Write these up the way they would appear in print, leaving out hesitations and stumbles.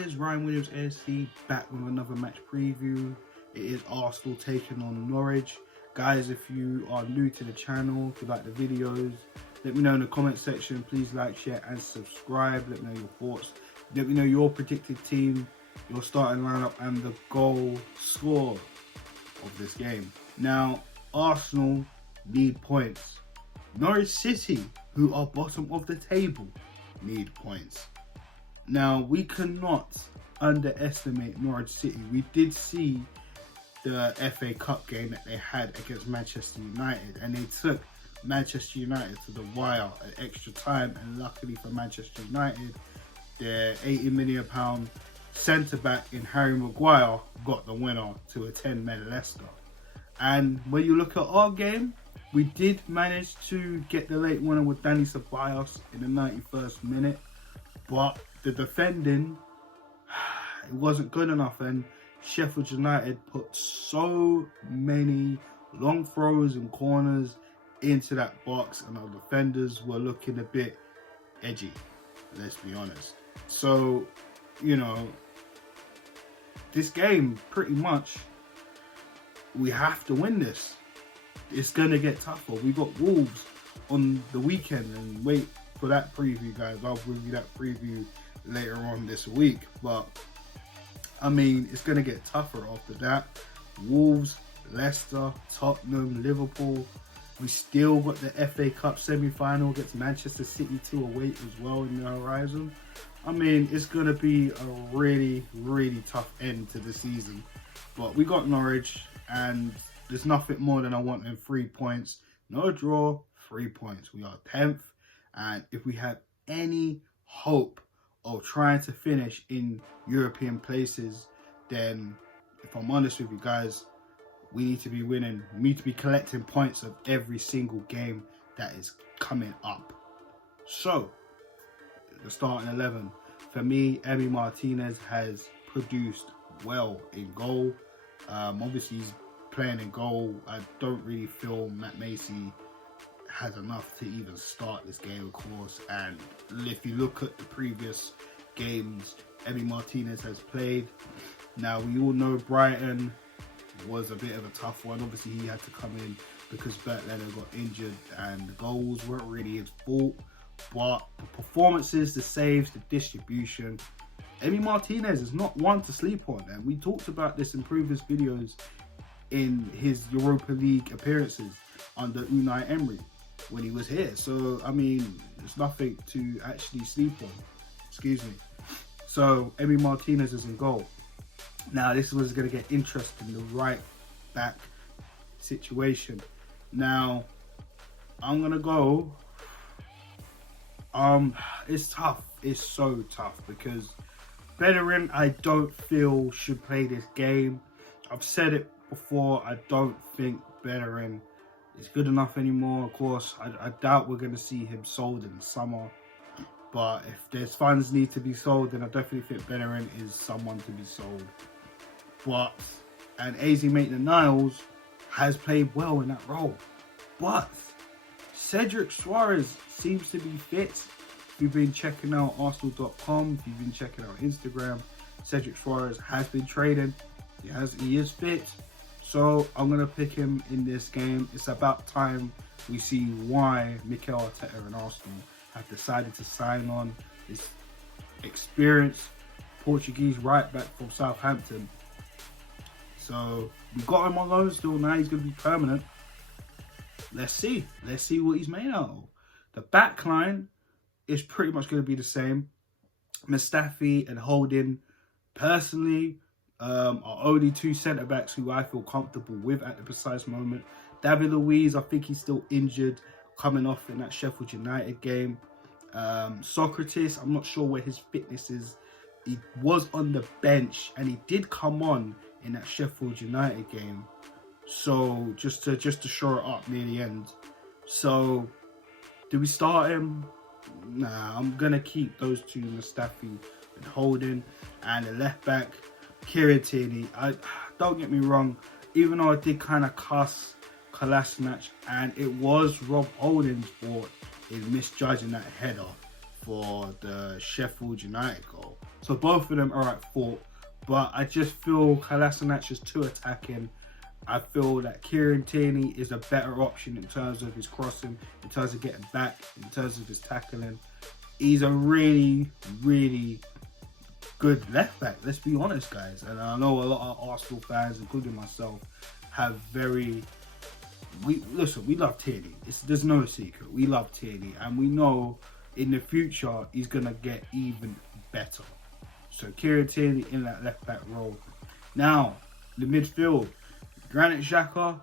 guys, Ryan Williams ASC back with another match preview. It is Arsenal taking on Norwich. Guys, if you are new to the channel, if you like the videos, let me know in the comment section. Please like, share and subscribe. Let me know your thoughts. Let me know your predicted team, your starting lineup and the goal score of this game. Now, Arsenal need points. Norwich City, who are bottom of the table, need points. Now, we cannot underestimate Norwich City. We did see the FA Cup game that they had against Manchester United, and they took Manchester United to the wire at extra time, and luckily for Manchester United, their £80 million centre-back in Harry Maguire got the winner to attend Leicester. And when you look at our game, we did manage to get the late winner with Danny Ceballos in the 91st minute, but the defending, it wasn't good enough, and Sheffield United put so many long throws and corners into that box, and our defenders were looking a bit edgy, let's be honest. So, you know, this game, pretty much, we have to win this. It's going to get tougher. We got Wolves on the weekend, and wait for that preview, guys. I'll give you that preview later on this week. But, I mean, it's going to get tougher after that. Wolves, Leicester, Tottenham, Liverpool. We still got the FA Cup semi-final against Manchester City to await as well in the horizon. I mean, it's going to be a really, really tough end to the season. But we got Norwich, and there's nothing more than I want than 3 points. No draw, 3 points. We are 10th. And if we have any hope of trying to finish in European places, then if I'm honest with you guys, we need to be winning. We need to be collecting points of every single game that is coming up. So, the starting 11. For me, Emi Martinez has produced well in goal. Obviously, he's playing in goal. I don't really feel Matt Macy has enough to even start this game, of course. And if you look at the previous games Emi Martinez has played, now we all know Brighton was a bit of a tough one. Obviously, he had to come in because Bert Leonard got injured, and the goals weren't really his fault. But the performances, the saves, the distribution, Emi Martinez is not one to sleep on. And we talked about this in previous videos in his Europa League appearances under Unai Emery when he was here. So, I mean, there's nothing to actually sleep on. Excuse me. So, Emi Martinez is in goal. Now, this was going to get interesting, the right back situation. Now, I'm going to go... it's tough. It's so tough because Bellerin, I don't feel should play this game. I've said it before. I don't think Bellerin is good enough anymore. Of course, I doubt we're going to see him sold in the summer. But if there's funds need to be sold, then I definitely think Bellerin is someone to be sold. And AZ Maitland-Niles has played well in that role. But Cedric Soares seems to be fit. If you've been checking out Arsenal.com, if you've been checking out Instagram, Cedric Soares has been trading. He is fit. So I'm going to pick him in this game. It's about time we see why Mikel Arteta and Arsenal have decided to sign on this experienced Portuguese right back from Southampton. So we got him on loan still. Now he's going to be permanent. Let's see what he's made out of. The back line is pretty much going to be the same. Mustafi and Holding, personally, are only two centre-backs who I feel comfortable with at the precise moment. David Luiz, I think he's still injured, coming off in that Sheffield United game. Socrates, I'm not sure where his fitness is. He was on the bench, and he did come on in that Sheffield United game. So just to shore it up near the end. So do we start him? Nah, I'm gonna keep those two, Mustafi and Holding, and the left back Kieran Tierney. I don't get me wrong, even though I did kind of cuss Kolasinac, and it was Rob Holding's fault in misjudging that header for the Sheffield United goal. So both of them are at fault. But I just feel Kolasinac is too attacking. I feel that Kieran Tierney is a better option in terms of his crossing, in terms of getting back, in terms of his tackling. He's a really, really good left back, let's be honest, guys. And I know a lot of Arsenal fans, including myself, have very... We love Tierney. There's no secret. We love Tierney. And we know in the future, he's going to get even better. So Kieran Tierney in that left back role. Now, the midfield. Granit Xhaka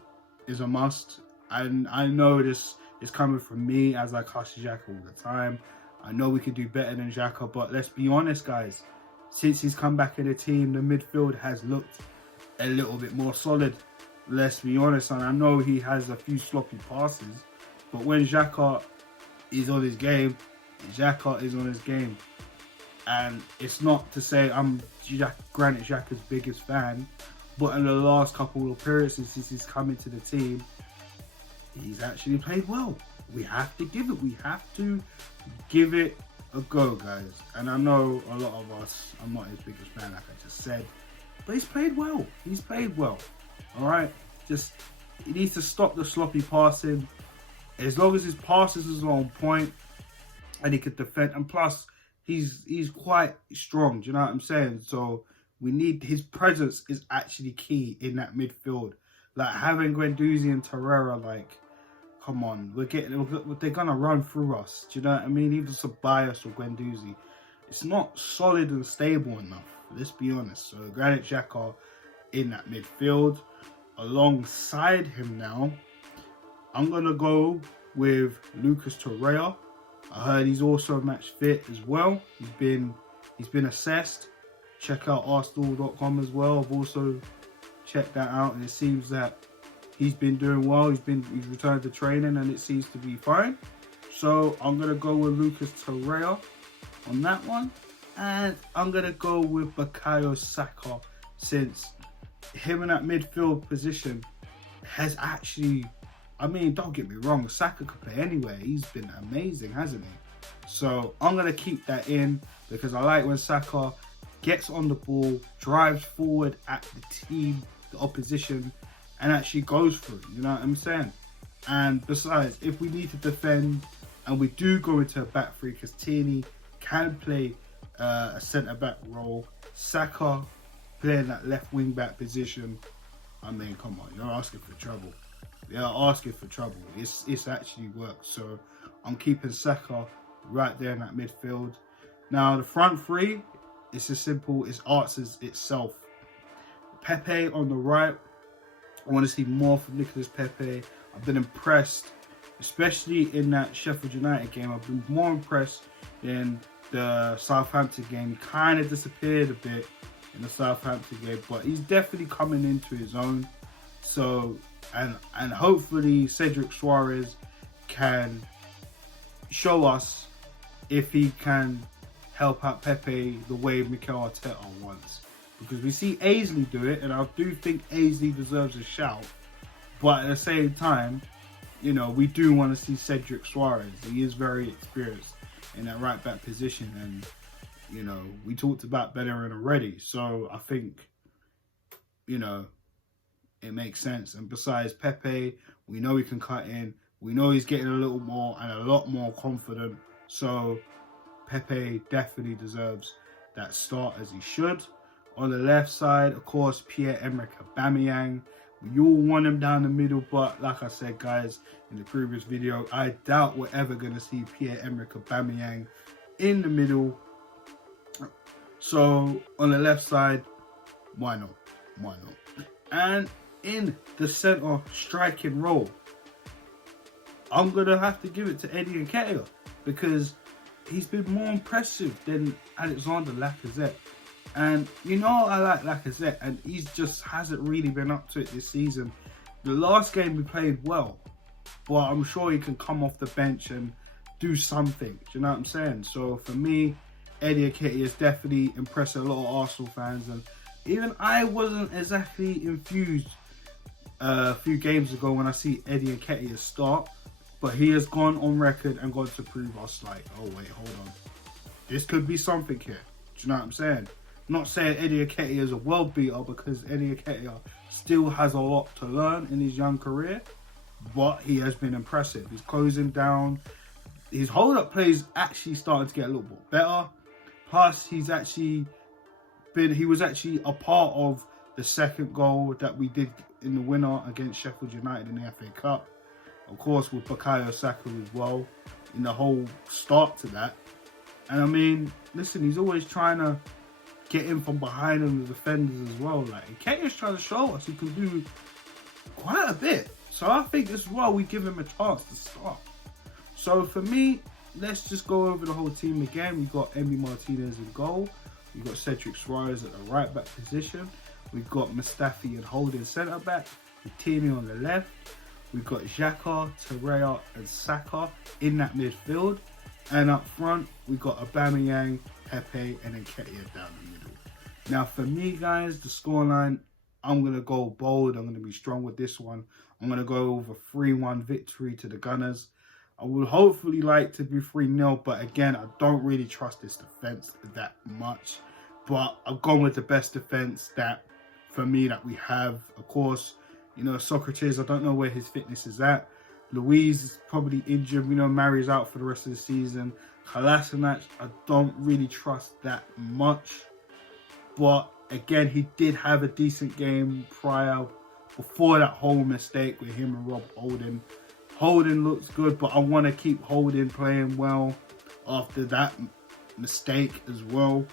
is a must. And I know this is coming from me as I cast Xhaka all the time. I know we could do better than Xhaka, but let's be honest, guys. Since he's come back in the team, the midfield has looked a little bit more solid. Let's be honest, and I know he has a few sloppy passes, but when Xhaka is on his game, Xhaka is on his game. And it's not to say I'm Granit Xhaka's biggest fan, but in the last couple of appearances since he's come into the team, he's actually played well. We have to give it a go, guys. And I know a lot of us, I'm not his biggest fan, like I just said, but he's played well. He's played well. All right, just he needs to stop the sloppy passing. As long as his passes are on point and he could defend, and plus he's quite strong. Do you know what I'm saying? So we need his presence is actually key in that midfield. Like having Guendouzi and Torreira, like, come on, they're gonna run through us. Do you know what I mean? Either Ceballos or Guendouzi, it's not solid and stable enough. Let's be honest. So Granit Xhaka in that midfield. Alongside him now, I'm gonna go with Lucas Torreira. I heard he's also match fit as well. He's been assessed. Check out Arsenal.com as well. I've also checked that out, and it seems that he's been doing well. He's returned to training, and it seems to be fine. So I'm gonna go with Lucas Torreira on that one, and I'm gonna go with Bukayo Saka, since him in that midfield position has actually, I mean, don't get me wrong, Saka could play anywhere. He's been amazing, hasn't he? So I'm going to keep that in because I like when Saka gets on the ball, drives forward at the team, the opposition, and actually goes through. You know what I'm saying? And besides, if we need to defend and we do go into a back three, because Tierney can play a centre-back role, Saka playing that left wing back position, I mean, come on, you're asking for trouble. They're asking for trouble. It's actually worked. So I'm keeping Saka right there in that midfield. Now the front three, it's as simple as answers itself. Pepe on the right. I want to see more from Nicolas Pepe. I've been impressed, especially in that Sheffield United game. I've been more impressed in the Southampton game. He kind of disappeared a bit in the Southampton game, but he's definitely coming into his own. So, and hopefully Cedric Suarez can show us if he can help out Pepe the way Mikel Arteta wants. Because we see Ainsley do it, and I do think Ainsley deserves a shout. But at the same time, you know, we do want to see Cedric Suarez. He is very experienced in that right back position, and you know, we talked about Bellerin already, so I think, you know, it makes sense. And besides Pepe, we know he can cut in. We know he's getting a little more and a lot more confident. So Pepe definitely deserves that start as he should. On the left side, of course, Pierre-Emerick Aubameyang. We all want him down the middle, but like I said, guys, in the previous video, I doubt we're ever going to see Pierre-Emerick Aubameyang in the middle. So on the left side, why not? Why not? And in the centre striking role, I'm going to have to give it to Eddie Nketiah because he's been more impressive than Alexander Lacazette. And you know, I like Lacazette, and he just hasn't really been up to it this season. The last game we played well, but I'm sure he can come off the bench and do something. Do you know what I'm saying? So for me, Eddie Nketiah has definitely impressed a lot of Arsenal fans, and even I wasn't exactly infused a few games ago when I see Eddie Nketiah start, but he has gone on record and gone to prove us like, oh wait, hold on, this could be something here. Do you know what I'm saying? I'm not saying Eddie Nketiah is a world beater, because Eddie Nketiah still has a lot to learn in his young career, but he has been impressive. He's closing down. His hold-up play is actually starting to get a little bit better. Plus, he was actually a part of the second goal that we did in the winner against Sheffield United in the FA Cup. Of course, with Bukayo Saka as well, in the whole start to that. And I mean, listen, he's always trying to get in from behind the defenders as well. Like, Nketiah's trying to show us he can do quite a bit. So I think as well, we give him a chance to start. So for me, let's just go over the whole team again. We got Emi Martinez in goal. We got Cedric Suarez at the right back position. We've got Mustafi and Holding centre back. Coutinho on the left. We've got Xhaka, Torreira and Saka in that midfield. And up front, we've got Aubameyang, Pepe and Nketiah down the middle. Now for me, guys, the scoreline, I'm going to go bold. I'm going to be strong with this one. I'm going to go over 3-1 victory to the Gunners. I would hopefully like to be 3-0, but again, I don't really trust this defence that much. But I've gone with the best defence that, for me, that we have. Of course, you know, Socrates, I don't know where his fitness is at. Luiz is probably injured. We know Mari's out for the rest of the season. Kolasinac, I don't really trust that much. But again, he did have a decent game before that whole mistake with him and Rob Holding. Holding looks good, but I want to keep Holding playing well after that mistake as well.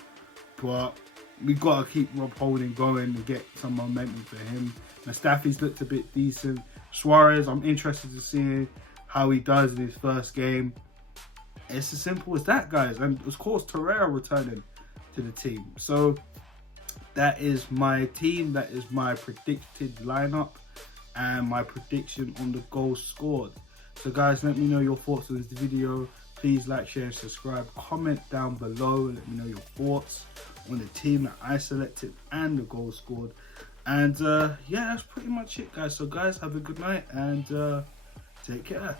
But we got to keep Rob Holding going and get some momentum for him. Mustafi's looked a bit decent. Suarez, I'm interested to see how he does in his first game. It's as simple as that, guys. And of course, Torreira returning to the team. So that is my team. That is my predicted lineup and my prediction on the goals scored. So guys, let me know your thoughts on this video. Please like, share and subscribe. Comment down below. Let me know your thoughts on the team that I selected and the goals scored. And yeah, that's pretty much it, guys. So guys, have a good night and take care.